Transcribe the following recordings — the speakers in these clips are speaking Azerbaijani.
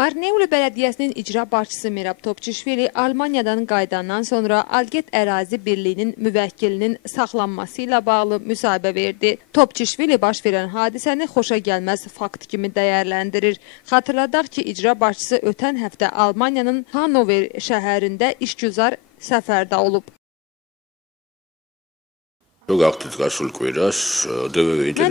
Marneuli Bələdiyyəsinin icra başçısı Mirab Topçişvili Almaniyadan qayıdandan sonra Alget Ərazi Birliyinin müvəkkilinin saxlanması ilə bağlı müsahibə verdi. Topçişvili baş verən hadisəni xoşagəlməz fakt kimi dəyərləndirir. Xatırladaq ki, icra başçısı ötən həftə Almaniyanın Hanover şəhərində işgüzar səfərdə olub. Mən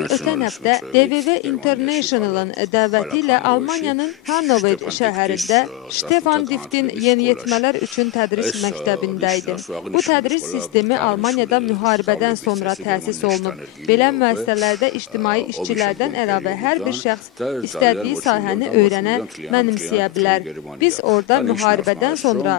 ötən həftə DVV International'ın dəvəti ilə Almaniyanın Hanover şəhərində Stefan Diftin yeniyetmələr üçün tədris məktəbində idim. Bu tədris sistemi Almaniyada müharibədən sonra təsis olunub. Belə müəssisələrdə ictimai işçilərdən əlavə hər bir şəxs istədiyi sahəni öyrənə, mənimsəyə bilər. Biz orada müharibədən sonra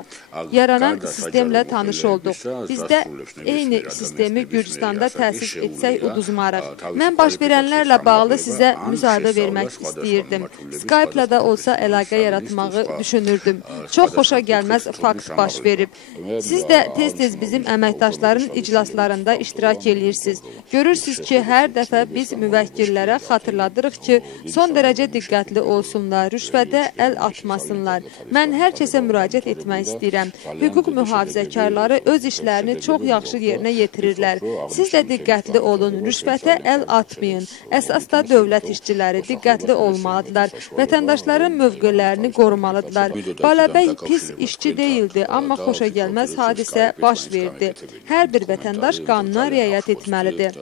yaranan sistemlə tanış olduq. Bizdə eyni sistemi Gürcüstan təsis etsək uduzmarıq. Mən baş verənlərlə bağlı sizə müsahibə vermək istəyirdim. Skype-la da olsa əlaqə yaratmağı düşünürdüm. Çox xoşa gəlməz fakt baş verib. Siz də tez-tez bizim əməkdaşların iclaslarında iştirak edirsiniz. Görürsünüz ki, hər dəfə biz müvəkkillərə xatırladırıq ki, son dərəcə diqqətli olsunlar, rüşvətə əl atmasınlar. Mən hər kəsə müraciət etmək istəyirəm. Hüquq mühafizəkarları öz işlərini çox yaxşı yerinə yetirirlər. Siz də diqqətli olun, rüşvətə əl atmayın. Əsasda dövlət işçiləri diqqətli olmalıdırlar. Vətəndaşların mövqələrini qorumalıdırlar. Baləbəy pis işçi deyildi, amma xoşagəlməz hadisə baş verdi. Hər bir vətəndaş qanuna riayət etməlidir.